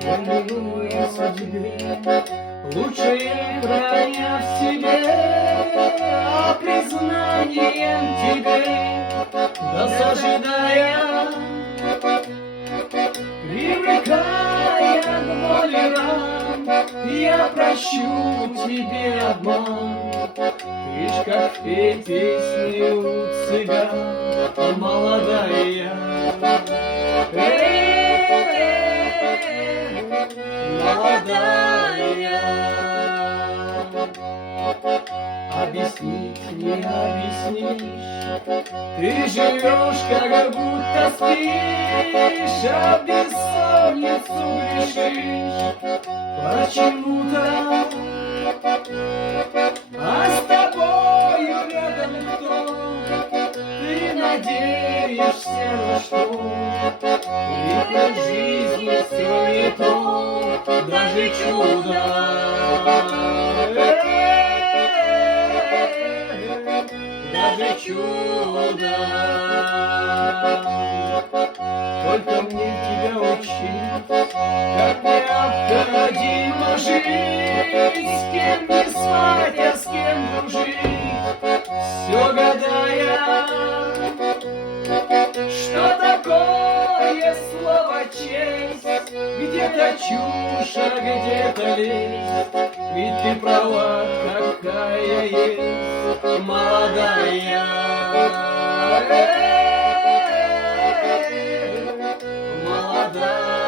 Я минуя судьбе, лучшее храня в себе, а признанием тебе, досаждая, привлекая к боли ран, я прощу тебе обман. Ты ж как в песне у цыган, молодая. Молодая. Объяснить не объяснишь, ты живешь, как будто спишь, а бессонницу грешишь почему-то. А с тобою рядом кто? Ты надеешься на что? Ведь на жизни все не то, даже чудо. Даже чудо. Только мне тебя учить, как необходимо жить, с кем не спать, а с кем дружить, все гадая, что такое слово честь, где-то чушь, а где-то лесть, ведь ты права, какая есть молодая. Молодая.